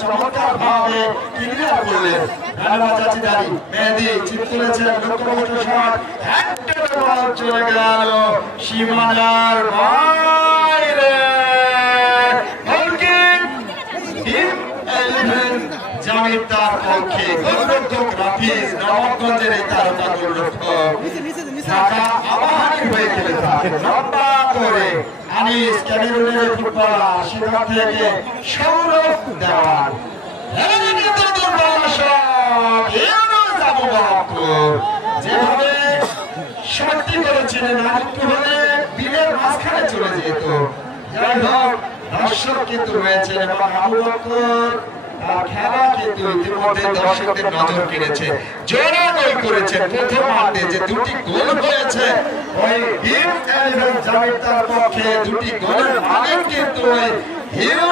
চমৎকার ভাবে ক্লিয়ার করলেন রানা চাচিদারি মেহেদি চিপ তুলেছেন লক্ষ্যবস্তু শট একটা বল চলে গেল সীমানার বাইরে গোলকিক টিম 11 জামির তার পক্ষে গোলরক্ষক রাফিজ নবাবগঞ্জের এই তারকা গোলরক্ষক ঢাকা আবাহনী হয়ে খেলে থাকেন লম্বা করে আনিস ক্যামেরুনের ফুটবলার সেখান থেকে সৌরভ দেওয়ান যেভাবে শক্তি করেছিলেন আরেকটু হলে বিলের মাঝখানে চলে যেত। যাই হোক দর্শক কিন্তু রয়েছেন এবং আবু বকর খেলা কিন্তু ইতিমধ্যে দর্শকদের নজর কেড়েছে। জোরে গোল করেছেন প্রথম হাতে যে দুটি গোল হয়েছে ওই টিম 11 জামির তার পক্ষে দুটি গোলের মালিক কিন্তু ওই হিরো